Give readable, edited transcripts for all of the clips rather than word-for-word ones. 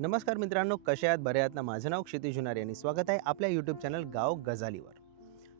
नमस्कार मित्रांनो, कसे आहात? बरे आहात ना? माझं नाव क्षितिज जुनारे आणि स्वागत आहे आपल्या यूट्यूब चॅनल गाव गजालीवर.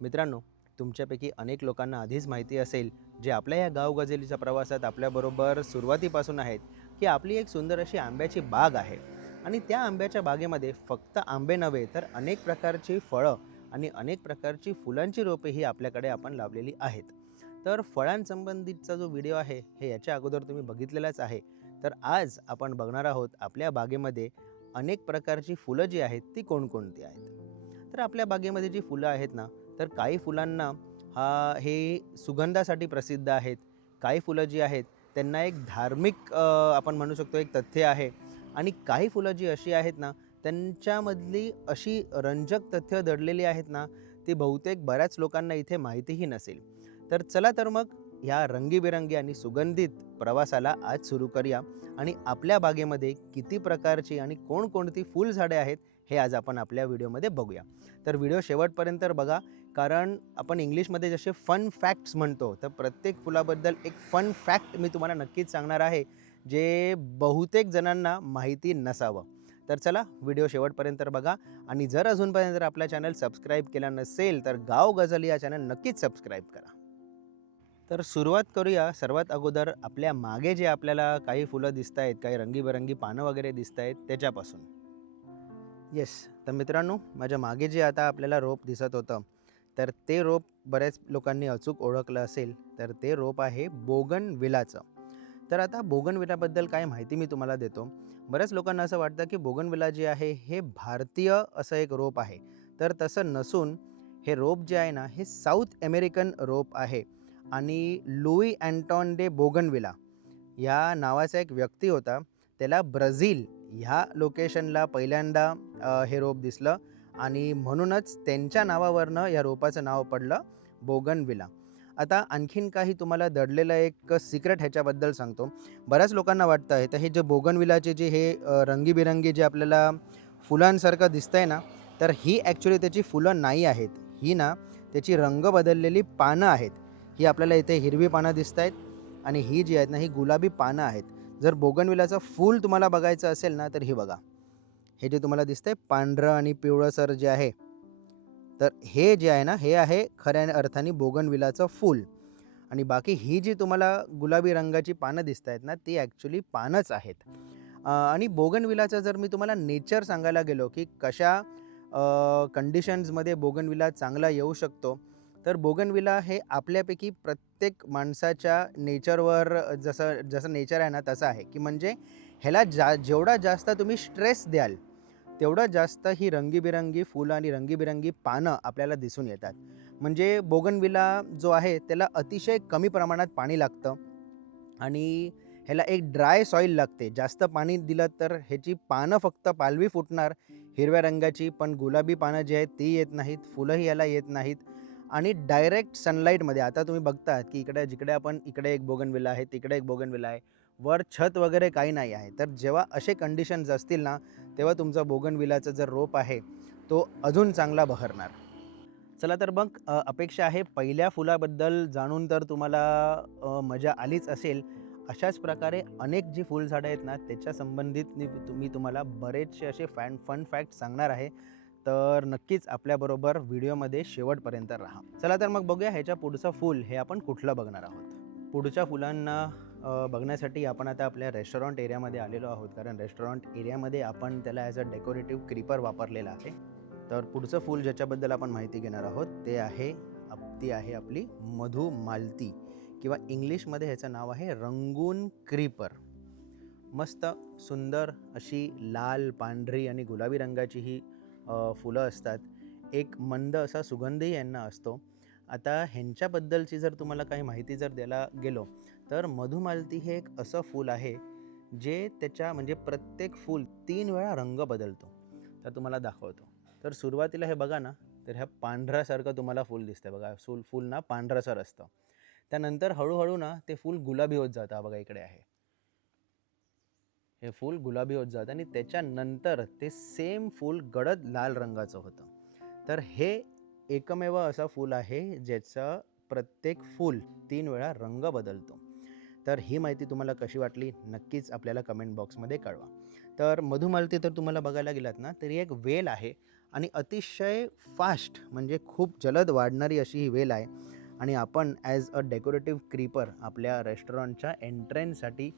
मित्रांनो, तुमच्यापैकी अनेक लोकांना आधीच माहिती असेल, जे आपल्या या गाव गजालीच्या प्रवासात आपल्याबरोबर सुरुवातीपासून आहेत, की आपली एक सुंदर अशी आंब्याची बाग आहे आणि त्या आंब्याच्या बागेमध्ये फक्त आंबे नव्हे तर अनेक प्रकारची फळं आणि अनेक प्रकारची फुलांची रोपे ही आपल्याकडे आपण लावलेली आहेत. तर फळांसंबंधीचा जो व्हिडिओ आहे हे याच्या अगोदर तुम्ही बघितलेलाच आहे. तर आज आपण बघणार आहोत आपल्या बागेमध्ये अनेक प्रकारची फुलं जी आहेत ती कोणकोणती आहेत. तर आपल्या बागेमध्ये जी फुलं आहेत ना, तर काही फुलांना हे सुगंधासाठी प्रसिद्ध आहेत. काही फुलं जी आहेत त्यांना एक धार्मिक आपण म्हणू शकतो एक तथ्य आहे आणि काही फुलं जी अशी आहेत ना, त्यांच्यामधली अशी रंजक तथ्य दडलेली आहेत ना, ती बहुतेक बऱ्याच लोकांना इथे माहितीही नसेल. तर चला तर मग ह्या रंगीबेरंगी आणि सुगंधित प्रवासाला आज सुरू करूया आणि आपल्या बागेमध्ये किती प्रकारची आणि कोणकोणती फुलझाडे आहेत हे आज आपण आपल्या व्हिडिओमध्ये बघूया. तर व्हिडिओ शेवटपर्यंत बघा, कारण आपण इंग्लिशमध्ये जसे फन फॅक्ट्स म्हणतो, तर प्रत्येक फुलाबद्दल एक फन फॅक्ट मी तुम्हाला नक्कीच सांगणार आहे, जे बहुतेक जणांना माहिती नसावं. तर चला व्हिडिओ शेवटपर्यंत बघा आणि जर अजूनपर्यंत जर आपला चॅनल सबस्क्राईब केला नसेल तर गाव गझल या चॅनल नक्कीच सबस्क्राईब करा. तर सुरुवात करूया सर्वात अगोदर आपल्या मागे जे आपल्याला काही फुलं दिसत आहेत, काही रंगीबेरंगी पानं वगैरे दिसत आहेत त्याच्यापासून. येस. तर मित्रांनो, माझ्या मागे जे आता आपल्याला रोप दिसत होतं, तर ते रोप बऱ्याच लोकांनी अचूक ओळखलं असेल. तर ते रोप आहे बोगनविलाचं. तर आता बोगनविलाबद्दल काय माहिती मी तुम्हाला देतो. बऱ्याच लोकांना असं वाटतं की बोगनविला जे आहे हे भारतीय असं एक रोप आहे. तर तसं नसून हे रोप जे आहे ना, हे साऊथ अमेरिकन रोप आहे आणि लुई अँटॉन डे बोगनविला या नावाचा एक व्यक्ती होता. त्याला ब्राझील ह्या लोकेशनला पहिल्यांदा हे रोप दिसलं आणि म्हणूनच त्यांच्या नावावरनं या रोपाचं नाव पडलं बोगनविला. आता आणखीन काही तुम्हाला दडलेलं एक सिक्रेट ह्याच्याबद्दल सांगतो. बऱ्याच लोकांना वाटतं आहे, तर हे जे बोगनविलाचे जे हे रंगीबेरंगी जे आपल्याला फुलांसारखं दिसतंय ना, तर ही ॲक्च्युली त्याची फुलं नाही आहेत. ही ना त्याची रंग बदललेली पानं आहेत. ही आपल्याला इथे हिरवी पानं दिसत आहेत आणि ही जी आहेत ना, ही गुलाबी पानं आहेत. जर बोगनविलाचं फूल तुम्हाला बघायचं असेल ना, तर हे बघा. हे जे तुम्हाला दिसतंय पांढरं आणि पिवळसर जे आहे, तर हे जे आहे ना, हे आहे खऱ्या अर्थाने बोगनविलाचं फूल आणि बाकी ही जी तुम्हाला गुलाबी रंगाची पानं दिसत आहेत ना, ती ॲक्च्युली पानंच आहेत. आणि बोगनविलाचं जर मी तुम्हाला नेचर सांगायला गेलो, की कशा कंडिशन्समध्ये बोगनविला चांगला येऊ शकतो, तर बोगनविला हे आपल्यापैकी प्रत्येक माणसाच्या नेचरवर जसं जसं नेचर आहे ना, तसं आहे, की म्हणजे ह्याला जेवढा जास्त तुम्ही स्ट्रेस द्याल, तेवढं जास्त ही रंगीबेरंगी फुलं आणि रंगीबेरंगी पानं आपल्याला दिसून येतात. म्हणजे बोगनविला जो आहे त्याला अतिशय कमी प्रमाणात पाणी लागतं आणि ह्याला एक ड्राय सॉईल लागते. जास्त पाणी दिलं तर ह्याची पानं फक्त पालवी फुटणार हिरव्या रंगाची, पण गुलाबी पानं जी आहेत ती येत नाहीत, फुलंही याला येत नाहीत आणि डायरेक्ट सनलाईटमध्ये आता तुम्ही बघता, की जिकडे आपण इकडे एक बोगनविला आहे, तिकडे एक बोगनविला आहे. वर छत वगैरे काही नाही आहे. तर जेव्हा असे कंडिशन्स असतील ना, तेव्हा तुमचा बोगनविलाचा जर रोप आहे, तो अजून चांगला बहरणार. चला तर मग अपेक्षा आहे पहिल्या फुलाबद्दल जाणून तर तुम्हाला मजा आलीच असेल. अशाच प्रकारे अनेक जी फुलझाडं आहेत ना, त्याच्या संबंधित मी तुम्हाला बरेचसे असे फन फॅक्ट सांगणार आहे. तर नक्कीच आपल्याबरोबर व्हिडिओमध्ये शेवटपर्यंत राहा. चला तर मग बघूया ह्याच्या पुढचं फूल हे आपण कुठलं बघणार आहोत. पुढच्या फुलांना बघण्यासाठी आपण आता आपल्या रेस्टॉरंट एरियामध्ये आलेलो आहोत. कारण रेस्टॉरंट एरियामध्ये आपण त्याला ॲज अ डेकोरेटिव्ह क्रीपर वापरलेला आहे. तर पुढचं फूल ज्याच्याबद्दल आपण माहिती घेणार आहोत ती आहे आपली मधुमालती किंवा इंग्लिशमध्ये ह्याचं नाव आहे रंगून क्रीपर. मस्त सुंदर अशी लाल, पांढरी आणि गुलाबी रंगाची ही फुलं असतात. एक मंद असा सुगंधही यांना असतो. आता ह्यांच्याबद्दलची जर तुम्हाला काही माहिती जर द्यायला गेलो, तर मधुमालती हे एक असं फूल आहे, जे त्याच्या म्हणजे प्रत्येक फूल 3 वेळा रंग बदलतो. तर तुम्हाला दाखवतो. तर सुरुवातीला हे बघा ना, तर ह्या पांढऱ्यासारखं तुम्हाला फूल दिसतंय बघा. फूल ना पांढरसर असतं. त्यानंतर हळू ना ते फूल गुलाबी होत जातं. हा बघा इकडे आहे. हे फूल गुलाबी होत जातं आणि त्याच्यानंतर ते सेम फूल गडद लाल रंगाचं होतं. तर हे एकमेव असं फूल आहे ज्याचं प्रत्येक फूल 3 वेळा रंग बदलतो. तर ही माहिती तुम्हाला कशी वाटली नक्कीच आपल्याला कमेंट बॉक्समध्ये कळवा. तर मधुमालती तर तुम्हाला बघायला गेलात ना तरी एक वेल आहे आणि अतिशय फास्ट म्हणजे खूप जलद वाढणारी अशी ही वेल आहे आणि आपण ॲज अ डेकोरेटिव्ह क्रीपर आपल्या रेस्टॉरंटच्या एंट्रन्ससाठी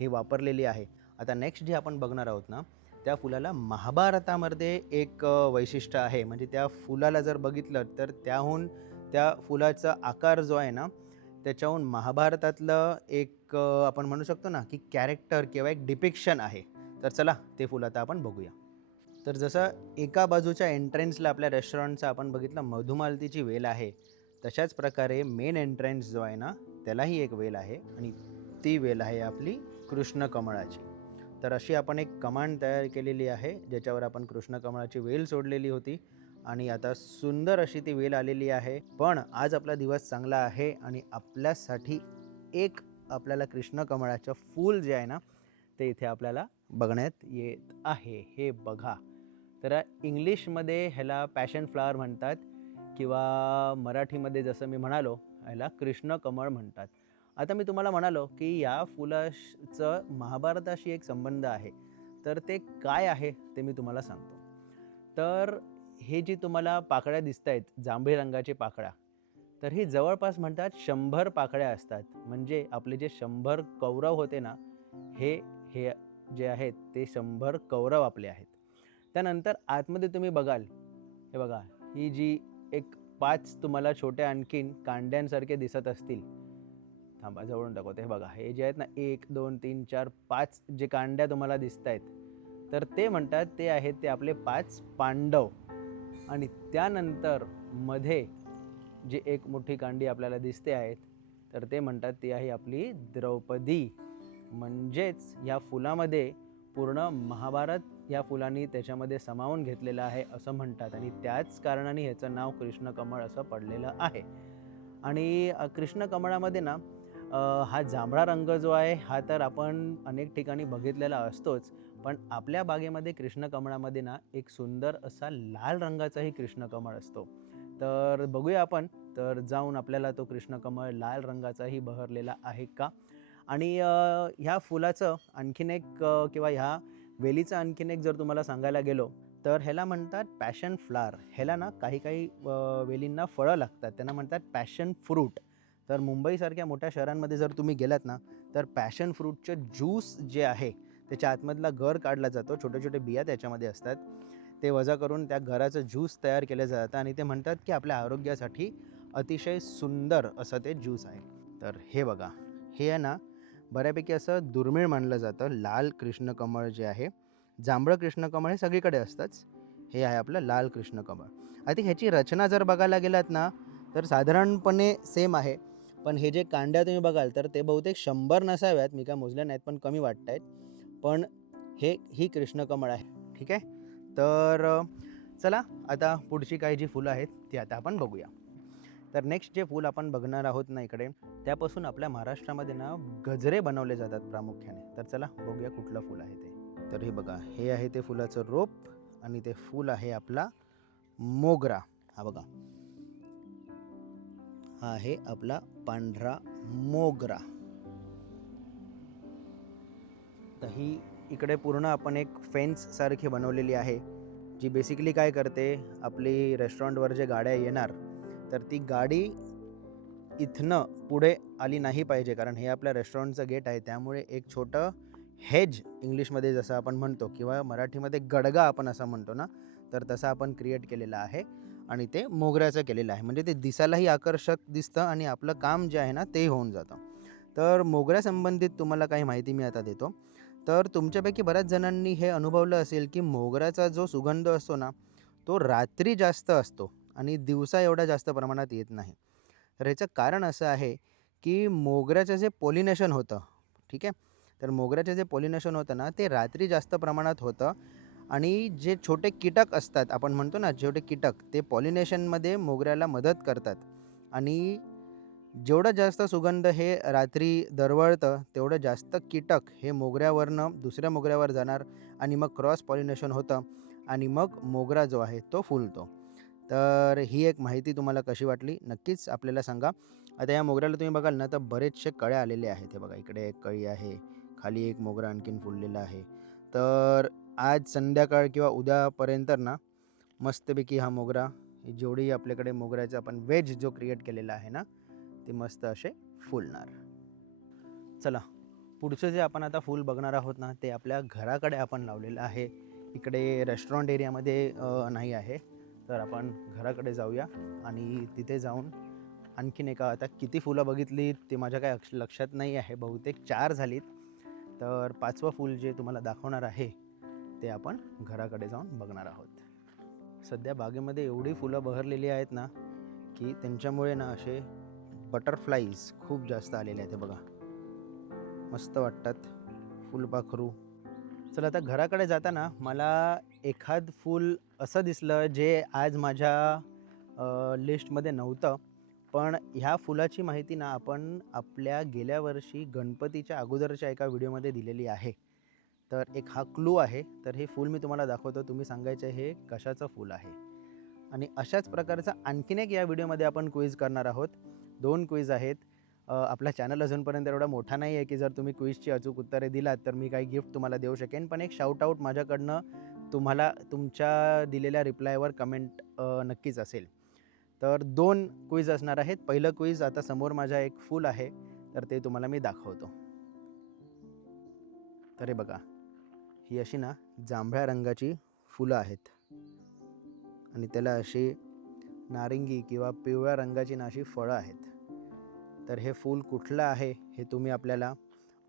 ही वापरलेली आहे. आता नेक्स्ट जे आपण बघणार आहोत ना त्या फुलाला महाभारतामध्ये एक वैशिष्ट्य आहे. म्हणजे त्या फुलाला जर बघितलं तर त्या फुलाचा आकार जो आहे ना त्याच्याहून महाभारतातलं एक आपण म्हणू शकतो ना की कॅरेक्टर किंवा एक डिपिक्शन आहे. तर चला ते फुल आता आपण बघूया. तर जसं एका बाजूच्या एंट्रन्सला आपल्या रेस्टॉरंटचा आपण बघितलं मधुमालतीची वेल आहे, तशाच प्रकारे मेन एंट्रन्स जो आहे ना त्यालाही एक वेल आहे आणि ती वेल आहे आपली कृष्णकमळाची. तर अशी आपण एक कमांड तयार केलेली आहे ज्याच्यावर आपण कृष्णकमळाची वेल सोडलेली होती आणि आता सुंदर अशी ती वेल आलेली आहे. पण आज आपला दिवस चांगला आहे आणि आपल्यासाठी एक आपल्याला कृष्णकमळाचं फूल जे आहे ना ते इथे आपल्याला बघण्यात येत आहे. हे बघा. तर इंग्लिशमध्ये ह्याला पॅशन फ्लावर म्हणतात किंवा मराठीमध्ये जसं मी म्हणालो ह्याला कृष्णकमळ म्हणतात. आता मी तुम्हाला म्हणालो की या फुलाचं महाभारताशी एक संबंध आहे. तर ते काय आहे ते मी तुम्हाला सांगतो. तर हे जी तुम्हाला पाकळ्या दिसत आहेत जांभळी रंगाची पाकळ्या, तर ही जवळपास म्हणतात 100 पाकळ्या असतात. म्हणजे आपले जे 100 कौरव होते ना हे हे जे आहेत ते 100 कौरव आपले आहेत. त्यानंतर आतमध्ये तुम्ही बघाल, हे बघा ही जी एक 5 तुम्हाला छोट्या आणखीन कांड्यांसारखे दिसत असतील. थांबा जवळून दाखवते. हे बघा हे जे आहेत ना 1 2 3 4 5 जे कांड्या तुम्हाला दिसत आहेत तर ते म्हणतात ते आहेत ते आपले 5 पांडव. आणि त्यानंतर मध्ये जी एक मोठी कांडी आपल्याला दिसते आहेत तर ते म्हणतात ती आहे आपली द्रौपदी. म्हणजेच या फुलामध्ये पूर्ण महाभारत या फुलांनी त्याच्यामध्ये सामावून घेतलेलं आहे असं म्हणतात आणि त्याच कारणाने ह्याचं नाव कृष्णकमळ असं पडलेलं आहे. आणि कृष्णकमळामध्ये ना हा जांभळा रंग जो आहे हा तर आपण अनेक ठिकाणी बघितलेला असतोच. पण आपल्या बागेमध्ये कृष्णकमळामध्ये ना एक सुंदर असा लाल रंगाचाही कृष्णकमळ असतो. तर बघूया आपण. तर जाऊन आपल्याला तो कृष्णकमळ लाल रंगाचाही बहरलेला आहे का? आणि ह्या फुलाचं आणखीन एक किंवा ह्या वेलीचं आणखीन एक जर तुम्हाला सांगायला गेलो तर ह्याला म्हणतात पॅशन फ्लावर. ह्याला ना काही वेलींना फळं लागतात, त्यांना म्हणतात पॅशन फ्रूट. तर मुंबईसारख्या मोठ्या शहरांमध्ये जर तुम्ही गेलात ना तर पॅशन फ्रूटचं ज्यूस जे आहे त्याच्या आतमधला गर काढला जातो, छोटे छोटे बिया त्याच्यामध्ये असतात, ते वजा करून त्या गराचं ज्यूस तयार केलं जातं आणि ते म्हणतात की आपल्या आरोग्यासाठी अतिशय सुंदर असं ते ज्यूस आहे. तर हे बघा, हे आहे ना बऱ्यापैकी असं दुर्मिळ मानलं जातं लाल कृष्णकमळ जे आहे. जांभळं कृष्णकमळ हे सगळीकडे असतंच, हे आहे आपलं लाल कृष्णकमळ. आता ह्याची रचना जर बघायला गेलात ना तर साधारणपणे सेम आहे. पण हे जे कांड्या तुम्ही बघाल तर ते बहुतेक 100 नसाव्यात, मी काय मोजल्या नाहीत पण कमी वाटत आहेत. पण ही कृष्णकमळ आहे. ठीक आहे. तर चला आता पुढची काही जी फुलं आहेत ती आता आपण बघूया. तर नेक्स्ट जे फूल आपण बघणार आहोत ना इकडे, त्यापासून आपल्या महाराष्ट्रामध्ये ना गजरे बनवले जातात प्रामुख्याने. तर चला बघूया कुठलं फूल आहे ते. तर हे बघा, हे आहे ते फुलाचं रोप आणि ते फूल आहे आपला मोगरा. हा बघा, हा आहे आपला पांढरा मोगरा. तर ही इकडे पूर्ण आपण एक फेन्स सारखी बनवलेली आहे जी बेसिकली काय करते, आपली रेस्टॉरंटवर जे गाड्या येणार तर ती गाडी इथनं पुढे आली नाही पाहिजे, कारण हे आपल्या रेस्टॉरंटचं गेट आहे. त्यामुळे एक छोटं हेज इंग्लिशमध्ये जसं आपण म्हणतो किंवा मराठीमध्ये गडगा आपण असं म्हणतो ना, तर तसं आपण क्रिएट केलेलं आहे आणि ते मोगऱ्याचं केलेलं आहे. म्हणजे ते दिसायलाही आकर्षक दिसतं आणि आपलं काम जे आहे ना ते होऊन जातं. तर मोगऱ्यासंबंधित तुम्हाला काही माहिती मी आता देतो. तर तुमच्यापैकी बऱ्याच जणांनी हे अनुभवलं असेल की मोगऱ्याचा जो सुगंध असतो ना तो रात्री जास्त असतो आणि दिवसा एवढा जास्त प्रमाणात येत नाही. तर ह्याचं कारण असं आहे की मोगऱ्याचं जे पॉलिनेशन होतं, ठीक आहे, तर मोगऱ्याचं जे पॉलिनेशन होतं ना ते रात्री जास्त प्रमाणात होतं आणि जे छोटे कीटक असतात, आपण म्हणतो ना छोटे कीटक, ते पॉलिनेशनमध्ये मोगऱ्याला मदत करतात आणि जेवढं जास्त सुगंध हे रात्री दरवळतं तेवढं जास्त कीटक हे मोगऱ्यावरनं दुसऱ्या मोगऱ्यावर जाणार आणि मग क्रॉस पॉलिनेशन होतं आणि मग मोगरा जो आहे तो फुलतो. तर ही एक माहिती तुम्हाला कशी वाटली नक्कीच आपल्याला सांगा. आता या मोगऱ्याला तुम्ही बघाल ना तर बरेचसे कळ्या आलेले आहेत. हे बघा, इकडे एक कळी आहे, खाली एक मोगरा आणखीन फुललेला आहे. तर आज संध्याकाळ किंवा उद्यापर्यंत ना मस्तपैकी हा मोगरा, जेवढी आपल्याकडे मोगऱ्याचा आपण वेज जो क्रिएट केलेला आहे ना, ते मस्त असे फुलणार. चला, पुढचं जे आपण आता फूल बघणार आहोत ना, ते आपल्या घराकडे आपण लावलेलं आहे. इकडे रेस्टॉरंट एरियामध्ये नाही आहे. तर आपण घराकडे जाऊया आणि तिथे जाऊन आणखीन एका, आता किती फुलं बघितली ते माझ्या काय लक्षात नाही आहे, बहुतेक 4 झालीत. तर 5वं फूल जे तुम्हाला दाखवणार आहे ते आपण घराकडे जाऊन बघणार आहोत. सध्या बागेमध्ये एवढी फुलं बहरलेली आहेत ना, की त्यांच्यामुळे ना असे बटरफ्लाईज खूप जास्त आलेले आहेत. हे बघा, मस्त वाटतात फुलपाखरू. चला, आता घराकडे जाताना मला एखाद फूल असं दिसलं जे आज माझ्या लिस्टमध्ये नव्हतं, पण ह्या फुलाची माहिती ना आपण आपल्या गेल्या वर्षी गणपतीच्या अगोदरच्या एका व्हिडिओमध्ये दिलेली आहे. तर एक हा क्लू आहे. तर हे फूल मी तुम्हाला दाखवतो, तुम्ही सांगायचं हे कशाचं फूल आहे. आणि अशाच प्रकारचा आणखीन एक या व्हिडिओमध्ये आपण क्विज करणार आहोत. 2 क्विज आहेत. आपला चॅनल अजूनपर्यंत एवढा मोठा नाही आहे की जर तुम्ही क्विजची अचूक उत्तरे दिलात तर मी काही गिफ्ट तुम्हाला देऊ शकेन, पण एक शाऊटआउट माझ्याकडनं तुम्हाला तुमच्या दिलेल्या रिप्लायवर कमेंट नक्कीच असेल. तर 2 क्विज असणार आहेत. पहिलं क्विज, आता समोर माझ्या एक फूल आहे, तर ते तुम्हाला मी दाखवतो. तर हे बघा, ही अशी ना जांभळ्या रंगाची फुलं आहेत आणि त्याला अशी नारिंगी किंवा पिवळ्या रंगाची ना अशी फळं आहेत. तर हे फूल कुठलं आहे हे तुम्ही आपल्याला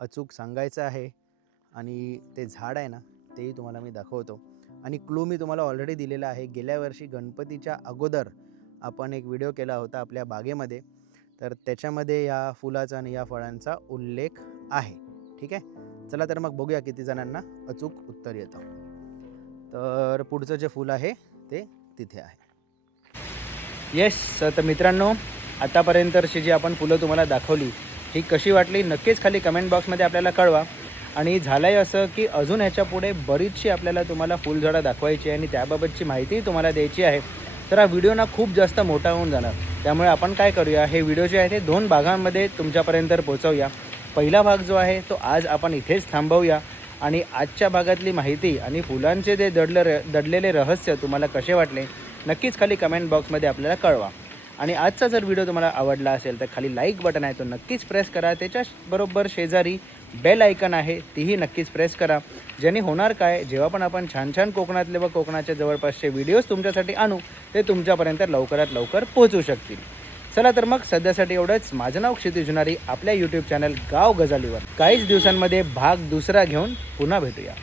अचूक सांगायचं आहे आणि ते झाड आहे ना तेही तुम्हाला मी दाखवतो. आणि क्लू मी तुम्हाला ऑलरेडी दिलेला आहे. गेल्या वर्षी गणपतीच्या अगोदर आपण एक व्हिडिओ केला होता आपल्या बागेमध्ये, तर त्याच्यामध्ये या फुलाचा आणि या फळांचा उल्लेख आहे. ठीक आहे, चला तर मग बघूया किती जणांना अचूक उत्तर येतं. तर पुढचं जे फूल आहे ते तिथे आहे. येस, तर मित्रांनो, आतापर्यंतची जी आपण फुलं तुम्हाला दाखवली ही कशी वाटली नक्कीच खाली कमेंट बॉक्समध्ये आपल्याला कळवा. आणि झालं आहे असं की अजून ह्याच्या पुढे बरीचशी आपल्याला तुम्हाला फुलझाडं दाखवायची आहे आणि त्याबाबतची माहिती तुम्हाला द्यायची आहे. तर हा व्हिडिओ ना खूप जास्त मोठा होऊन जाणार, त्यामुळे आपण काय करूया, हे व्हिडिओ जे आहे ते 2 भागांमध्ये तुमच्यापर्यंत पोहोचवूया. पहिला भाग जो आहे तो आज आपण इथेच थांबवूया आणि आजच्या भागातली माहिती आणि फुलांचे जे दडलेले रहस्य तुम्हाला कसे वाटले नक्कीच खाली कमेंट बॉक्समध्ये आपल्याला कळवा. आणि आजचा जर व्हिडिओ तुम्हाला आवडला असेल तर खाली लाईक बटन आहे तो नक्कीच प्रेस करा. त्याच्याबरोबर शेजारी बेल आयकन आहे तीही नक्कीच प्रेस करा. ज्याने होणार काय, जेव्हा पण आपण छान छान कोकणातले व कोकणाच्या जवळपासचे व्हिडिओज तुमच्यासाठी आणू ते तुमच्यापर्यंत लवकरात लवकर पोहोचू शकतील. चला तर मग सध्यासाठी एवढंच. माझं नाव क्षितिज जुनारी. आपल्या यूट्यूब चॅनल गाव गजालीवर काहीच दिवसांमध्ये भाग 2 घेऊन पुन्हा भेटूया.